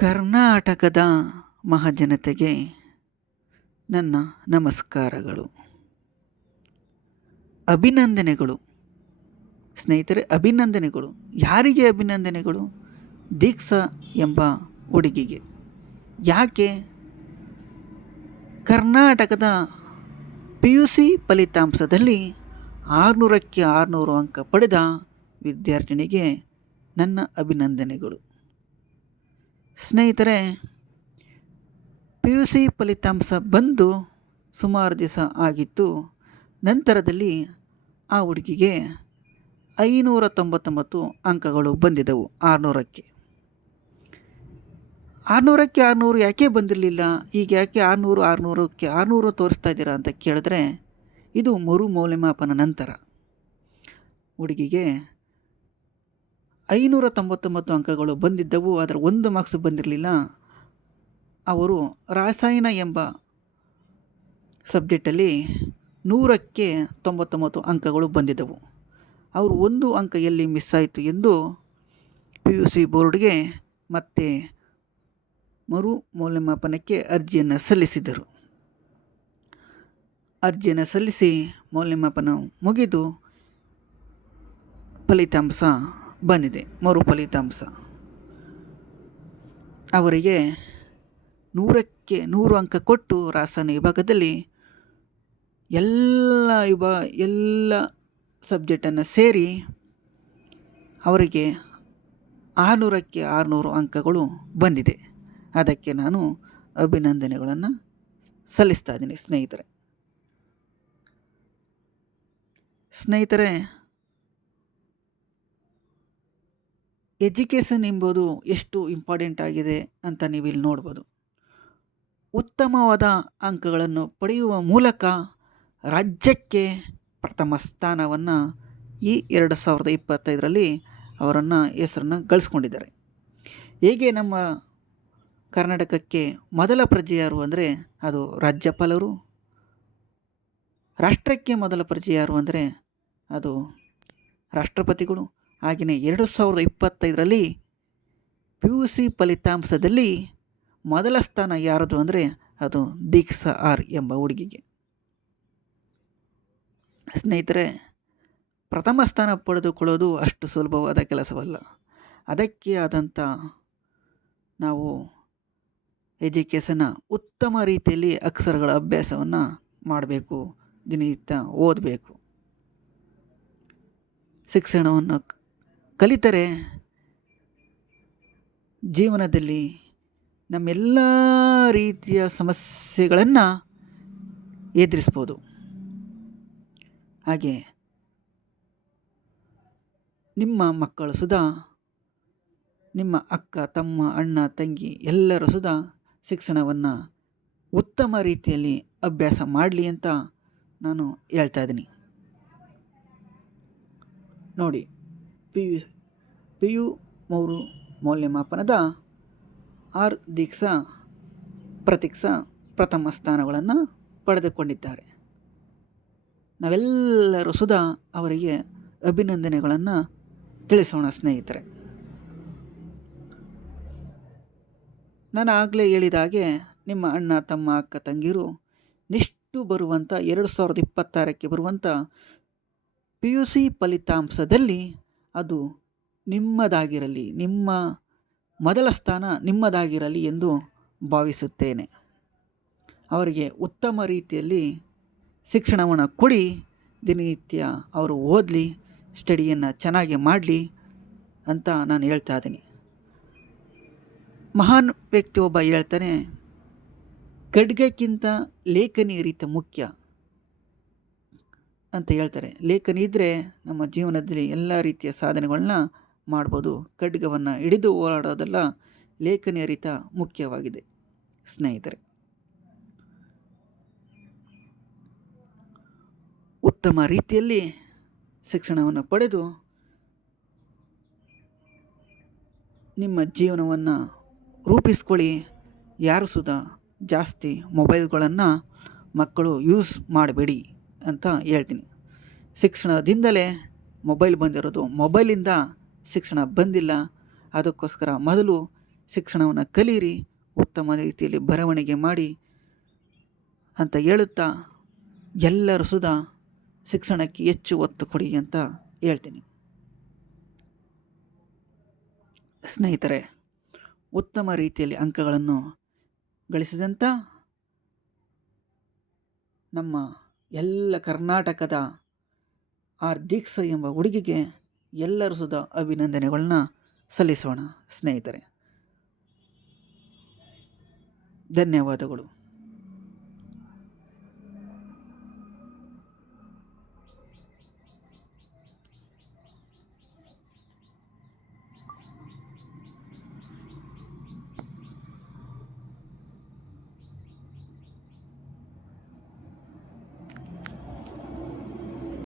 ಕರ್ನಾಟಕದ ಮಹಾಜನತೆಗೆ ನನ್ನ ನಮಸ್ಕಾರಗಳು. ಅಭಿನಂದನೆಗಳು. ಸ್ನೇಹಿತರೆ, ಅಭಿನಂದನೆಗಳು. ಯಾರಿಗೆ ಅಭಿನಂದನೆಗಳು? ದೀಕ್ಷಾ ಎಂಬ ಹುಡುಗಿಗೆ. ಯಾಕೆ? ಕರ್ನಾಟಕದ ಪಿ ಯು ಸಿ ಫಲಿತಾಂಶದಲ್ಲಿ ಆರುನೂರಕ್ಕೆ ಆರುನೂರು ಅಂಕ ಪಡೆದ ವಿದ್ಯಾರ್ಥಿನಿಗೆ ನನ್ನ ಅಭಿನಂದನೆಗಳು. ಸ್ನೇಹಿತರೆ ಪಿ ಯು ಸಿ ಫಲಿತಾಂಶ ಬಂದು ಸುಮಾರು ದಿವಸ ಆಗಿತ್ತು. ನಂತರದಲ್ಲಿ ಆ ಹುಡುಗಿಗೆ ಐನೂರ ತೊಂಬತ್ತೊಂಬತ್ತು ಅಂಕಗಳು ಬಂದಿದ್ದವು, ಆರುನೂರಕ್ಕೆ. ಆರುನೂರಕ್ಕೆ ಆರುನೂರು ಯಾಕೆ ಬಂದಿರಲಿಲ್ಲ? ಈಗ ಯಾಕೆ ಆರುನೂರು, ಆರುನೂರಕ್ಕೆ ಆರುನೂರು ತೋರಿಸ್ತಾ ಇದ್ದೀರಾ ಅಂತ ಕೇಳಿದ್ರೆ, ಇದು ಮರು ಮೌಲ್ಯಮಾಪನ ನಂತರ. ಹುಡುಗಿಗೆ ಐನೂರ ತೊಂಬತ್ತೊಂಬತ್ತು ಅಂಕಗಳು ಬಂದಿದ್ದವು ಅದರ ಒಂದು ಮಾರ್ಕ್ಸ್ ಬಂದಿರಲಿಲ್ಲ. ಅವರು ರಾಸಾಯನ ಎಂಬ ಸಬ್ಜೆಕ್ಟಲ್ಲಿ ನೂರಕ್ಕೆ ತೊಂಬತ್ತೊಂಬತ್ತು ಅಂಕಗಳು ಬಂದಿದ್ದವು. ಅವರು ಒಂದು ಅಂಕ ಎಲ್ಲಿ ಮಿಸ್ ಆಯಿತು ಎಂದು ಪಿ ಯು ಸಿ ಬೋರ್ಡ್ಗೆ ಮತ್ತೆ ಮರು ಮೌಲ್ಯಮಾಪನಕ್ಕೆ ಅರ್ಜಿಯನ್ನು ಸಲ್ಲಿಸಿದರು. ಅರ್ಜಿಯನ್ನು ಸಲ್ಲಿಸಿ ಮೌಲ್ಯಮಾಪನ ಮುಗಿದು ಫಲಿತಾಂಶ ಬಂದಿದೆ ಮರು ಫಲಿತಾಂಶ ಅವರಿಗೆ ನೂರಕ್ಕೆ ನೂರು ಅಂಕ ಕೊಟ್ಟು ರಾಸಾಯನ ವಿಭಾಗದಲ್ಲಿ ಎಲ್ಲ ವಿಭಾ, ಎಲ್ಲ ಸಬ್ಜೆಕ್ಟನ್ನು ಸೇರಿ ಅವರಿಗೆ ಆರುನೂರಕ್ಕೆ ಆರುನೂರು ಅಂಕಗಳು ಬಂದಿದೆ. ಅದಕ್ಕೆ ನಾನು ಅಭಿನಂದನೆಗಳನ್ನು ಸಲ್ಲಿಸ್ತಾ ಇದ್ದೀನಿ ಸ್ನೇಹಿತರೆ. ಸ್ನೇಹಿತರೆ ಎಜುಕೇಷನ್ ಎಂಬುದು ಎಷ್ಟು ಇಂಪಾರ್ಟೆಂಟ್ ಆಗಿದೆ ಅಂತ ನೀವು ಇಲ್ಲಿ ನೋಡ್ಬೋದು. ಉತ್ತಮವಾದ ಅಂಕಗಳನ್ನು ಪಡೆಯುವ ಮೂಲಕ ರಾಜ್ಯಕ್ಕೆ ಪ್ರಥಮ ಸ್ಥಾನವನ್ನು ಈ ಎರಡು ಸಾವಿರದ ಇಪ್ಪತ್ತೈದರಲ್ಲಿ ಅವರನ್ನು ಹೆಸರನ್ನು ಗಳಿಸ್ಕೊಂಡಿದ್ದಾರೆ. ಹೇಗೆ ನಮ್ಮ ಕರ್ನಾಟಕಕ್ಕೆ ಮೊದಲ ಪ್ರಜೆ ಯಾರು ಅಂದರೆ ಅದು ರಾಜ್ಯಪಾಲರು, ರಾಷ್ಟ್ರಕ್ಕೆ ಮೊದಲ ಪ್ರಜೆ ಯಾರು ಅಂದರೆ ಅದು ರಾಷ್ಟ್ರಪತಿಗಳು ಹಾಗೆಯೇ ಎರಡು ಸಾವಿರದ ಇಪ್ಪತ್ತೈದರಲ್ಲಿ ಪಿ ಯು ಸಿ ಫಲಿತಾಂಶದಲ್ಲಿ ಮೊದಲ ಸ್ಥಾನ ಯಾರದು ಅಂದರೆ ಅದು ದೀಕ್ಷಾ ಆರ್ ಎಂಬ ಹುಡುಗಿಗೆ. ಸ್ನೇಹಿತರೆ, ಪ್ರಥಮ ಸ್ಥಾನ ಪಡೆದುಕೊಳ್ಳೋದು ಅಷ್ಟು ಸುಲಭವಾದ ಕೆಲಸವಲ್ಲ. ಅದಕ್ಕೆ ಆದಂಥ ನಾವು ಎಜುಕೇಷನ್ನ ಉತ್ತಮ ರೀತಿಯಲ್ಲಿ ಅಕ್ಷರಗಳ ಅಭ್ಯಾಸವನ್ನು ಮಾಡಬೇಕು, ದಿನನಿತ್ಯ ಓದಬೇಕು. ಶಿಕ್ಷಣವನ್ನು ಕಲಿತರೆ ಜೀವನದಲ್ಲಿ ನಮ್ಮೆಲ್ಲ ರೀತಿಯ ಸಮಸ್ಯೆಗಳನ್ನು ಎದುರಿಸ್ಬೋದು. ಹಾಗೆ ನಿಮ್ಮ ಮಕ್ಕಳು ಸುಧಾ ನಿಮ್ಮ ಅಕ್ಕ, ತಮ್ಮ, ಅಣ್ಣ, ತಂಗಿ ಎಲ್ಲರೂ ಸುಧಾ ಶಿಕ್ಷಣವನ್ನು ಉತ್ತಮ ರೀತಿಯಲ್ಲಿ ಅಭ್ಯಾಸ ಮಾಡಲಿ ಅಂತ ನಾನು ಹೇಳ್ತಾ ಇದ್ದೀನಿ. ನೋಡಿ ಪಿ ಯು ಪಿ ಯು ಮೂರು ಮೌಲ್ಯಮಾಪನದ ಆರ್ ದೀಕ್ಷಾ ಪ್ರತೀಕ್ಷಾ ಪ್ರಥಮ ಸ್ಥಾನಗಳನ್ನು ಪಡೆದುಕೊಂಡಿದ್ದಾರೆ. ನಾವೆಲ್ಲರೂ ಸುಧಾ ಅವರಿಗೆ ಅಭಿನಂದನೆಗಳನ್ನು ತಿಳಿಸೋಣ ಸ್ನೇಹಿತರೆ. ನಾನು ಆಗಲೇ ಹೇಳಿದ ಹಾಗೆ ನಿಮ್ಮ ಅಣ್ಣ, ತಮ್ಮ ಅಕ್ಕ, ತಂಗಿರು ನಿಷ್ಟು ಬರುವಂಥ ಎರಡು ಸಾವಿರದ ಇಪ್ಪತ್ತಾರಕ್ಕೆ ಬರುವಂಥ ಪಿ ಯು ಸಿ ಫಲಿತಾಂಶದಲ್ಲಿ ಅದು ನಿಮ್ಮದಾಗಿರಲಿ, ನಿಮ್ಮ ಮೊದಲ ಸ್ಥಾನ ನಿಮ್ಮದಾಗಿರಲಿ ಎಂದು ಭಾವಿಸುತ್ತೇನೆ. ಅವರಿಗೆ ಉತ್ತಮ ರೀತಿಯಲ್ಲಿ ಶಿಕ್ಷಣವನ್ನು ಕೊಡಿ, ದಿನನಿತ್ಯ ಅವರು ಓದಲಿ, ಸ್ಟಡಿಯನ್ನು ಚೆನ್ನಾಗಿ ಮಾಡಲಿ ಅಂತ ನಾನು ಹೇಳ್ತಾ ಇದ್ದೀನಿ. ಮಹಾನ್ ವ್ಯಕ್ತಿ ಒಬ್ಬ ಹೇಳ್ತಾನೆ, ಖಡ್ಗಕ್ಕಿಂತ ಲೇಖನಿ ರೀತಿ ಮುಖ್ಯ. ಅಂತ ಹೇಳ್ತಾರೆ. ಲೇಖನ ಇದ್ದರೆ ನಮ್ಮ ಜೀವನದಲ್ಲಿ ಎಲ್ಲ ರೀತಿಯ ಸಾಧನೆಗಳನ್ನ ಮಾಡ್ಬೋದು. ಖಡ್ಗವನ್ನು ಹಿಡಿದು ಓಡಾಡೋದೆಲ್ಲ ಲೇಖನ ರೀತ ಮುಖ್ಯವಾಗಿದೆ. ಸ್ನೇಹಿತರೆ. ಉತ್ತಮ ರೀತಿಯಲ್ಲಿ ಶಿಕ್ಷಣವನ್ನು ಪಡೆದು ನಿಮ್ಮ ಜೀವನವನ್ನು ರೂಪಿಸ್ಕೊಳ್ಳಿ. ಯಾರು ಸುದಾ ಜಾಸ್ತಿ ಮೊಬೈಲ್ಗಳನ್ನು ಮಕ್ಕಳು ಯೂಸ್ ಮಾಡಬೇಡಿ. ಅಂತ ಹೇಳ್ತೀನಿ. ಶಿಕ್ಷಣದಿಂದಲೇ ಮೊಬೈಲ್ ಬಂದಿರೋದು. ಮೊಬೈಲಿಂದ ಶಿಕ್ಷಣ ಬಂದಿಲ್ಲ. ಅದಕ್ಕೋಸ್ಕರ ಮೊದಲು ಶಿಕ್ಷಣವನ್ನು ಕಲಿಯಿರಿ, ಉತ್ತಮ ರೀತಿಯಲ್ಲಿ ಬರವಣಿಗೆ ಮಾಡಿ ಅಂತ ಹೇಳುತ್ತಾ ಎಲ್ಲರೂ ಸುಧಾ ಶಿಕ್ಷಣಕ್ಕೆ ಹೆಚ್ಚು ಒತ್ತು ಕೊಡಿ ಅಂತ ಹೇಳ್ತೀನಿ. ಸ್ನೇಹಿತರೆ, ಉತ್ತಮ ರೀತಿಯಲ್ಲಿ ಅಂಕಗಳನ್ನು ಗಳಿಸಿದಂಥ ನಮ್ಮ ಎಲ್ಲ ಕರ್ನಾಟಕದ ಆರ್ ದೀಕ್ಷಾ ಎಂಬ ಹುಡುಗಿಗೆ ಎಲ್ಲರೂ ಸುದ ಅಭಿನಂದನೆಗಳನ್ನ ಸಲ್ಲಿಸೋಣ ಸ್ನೇಹಿತರೆ. ಧನ್ಯವಾದಗಳು.